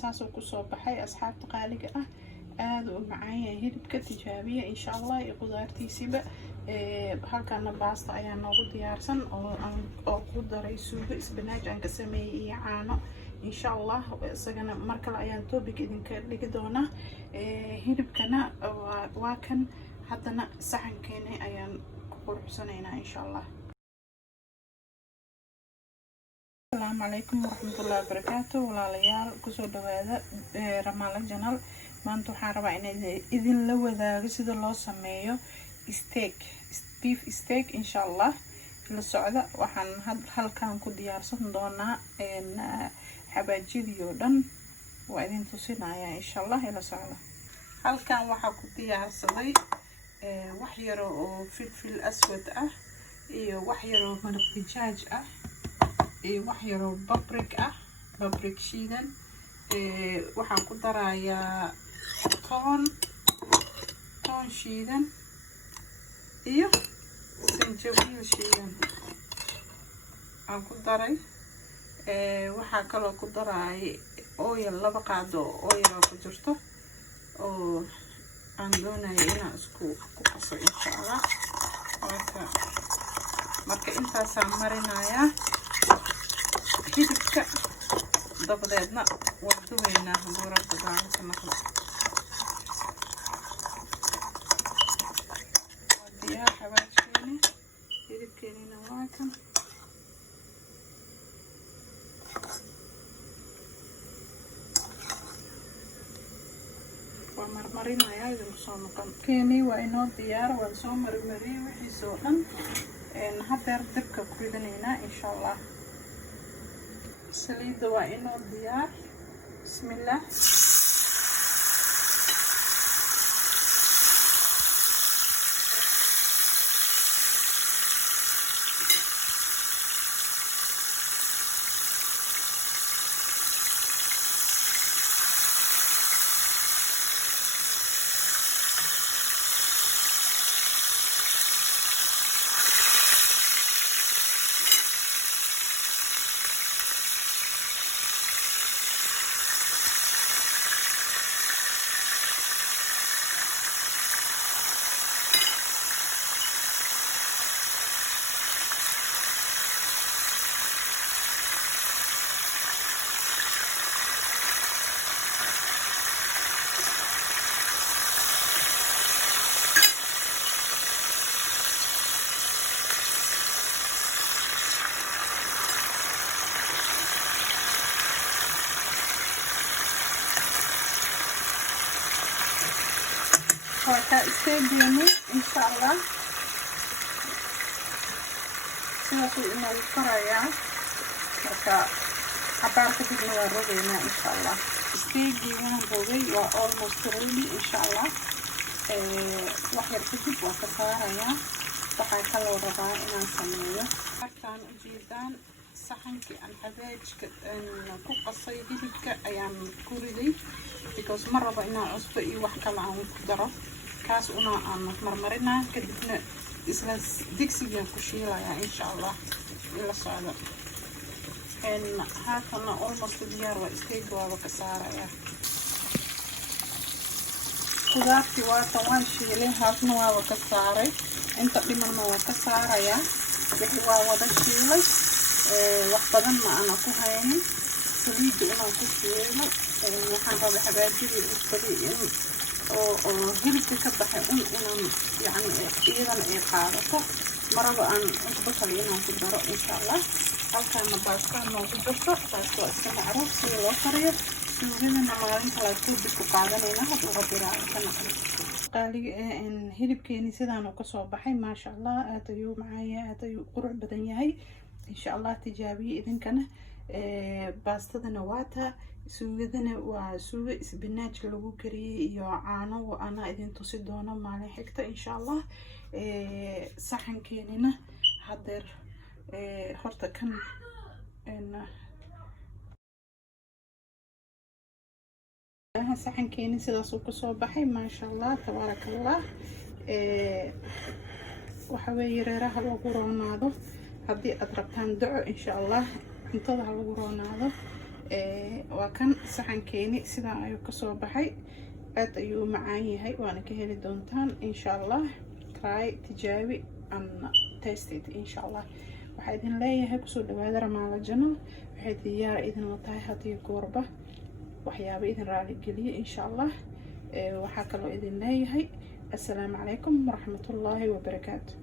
saasoo kusoo baxay asxaabta qaaliga ah. aad u macaan yahay hilibka, tijaabiya insha allah iyo qudaartiisiba. halkana baasta ayaa noogu diyaarsan oo ku daray suugo isbinaaj aan ka sameeyay iyo caano insha allah. isagana mar kale ayaan topic idinka dhigi doonaa. hilibkana waa kan haddana saxankeena ayaan ku quruxsanaynaa insha allah. السلام عليكم ورحمة الله وبركاته. walaalayaal kusoo dhawaada Ramaala Channel. maanta waxaan rabaa inaan idin la wadaago sida loo sameeyo beef steak insha allah. la socda waxaan halkan ku diyaarsan doonaa xabaajidii oo dhan waa idin tusinayaa insha allah. la socda halkan waxaa ku diyaarsaday wax yar oo filfil aswad ah iyo wax yar oo maraq dijaaj ah iyo wax yar oo babrik shiidan. waxaan ku darayaa toon shiidan iyo sanjabiil shiidan aan ku daray. waxaa kaloo ku daray oil, 2 qaado oil oo ku jirto oo aan doonayo inaan isku qaso insha allah. marka intaasaan marinayaa hilibka, dabadeedna waan dubaynaa buurarka daalka naqda. waa diyaar xabaajkeeni, hilibkeenina waa kan. waa marmarinayaa idinku soo noqon. keeni waa inoo diyaar, waan soo marmariyay wixiisoo dhan. hadeer dabka ku ridanaynaa insha allah. saliidda waa inoo diyaar. bismillah. وكأستاذيني إن شاء الله سنقول إنه القرية وكعبارة بدنا الربينا إن شاء الله. استاذينا بوغي وأولموست ريلي إن شاء الله. وحير كتب وكفاريا waxaa kaloo rabaa inaan sameeyo markaan ujeedaan saxankii aan xabaajka ku qasay hilibka ayaan ku riday because ma rabo inaan cusbo iyo wax kale aan ku daro. kaas una aan marmarinaa kadibna isla digsigaan ku shiilayaa insha allah. ila socda haatana almost diyaar waa steak waaba ka saarayaa. qudaartii waatan waan shiilay, haasna waaba ka saaray. inta dhimanna waa ka saarayaa. wixii waa wada shiilay. wax badan ma ana ku haynin. saliidda inaan ku shiilo. waxaan rabaa xabaajidii cusbadii in oo hilibka ka baxay inaan yani iyadana ay qaadato. maraba aan cusbo kale inaan ku daro insha allah. halkaana baastaa noogu jirto. taas waa iska macruuf sida loo kariyo. suugadana maalin kale toobid ku qaadanayna hadduu rabbiraa ka naqli. qaaliga hilibkeeni sidaan ka soo baxay maasha allah. aad ayuu macaan yahay, aad ayuu qurux badan yahay insha allah. tijaabiye idinkana. baastadana waa taa. suugadana waa suugo isbinaajka lagu kariyey iyo caano ana idin tusi doono maalin xigta insha allah. saxankeenina hadeer horta kan saxankeeni sidaasuu kasoo baxay maasha allah tabaaraka allah. waxa weeye reeraha lagu roonaado haddii aad rabtaan duco insha allah. cuntada ha lagu roonaado. waa kan saxankeeni sidaa ayuu kasoo baxay aad ayuu macaan yahay waana ka heli doontaan insha allah try tijaabi and taste it insha allah waxaa idin leeyahay kusoo dhawaada Ramaala Channel waxay diyaar idin la tahay hadii goorba waxyaabo idin raali geliyo insha allah waxaa kaloo idin leeyahay assalaamu calaykum waraxmatullaahi wabarakaatuh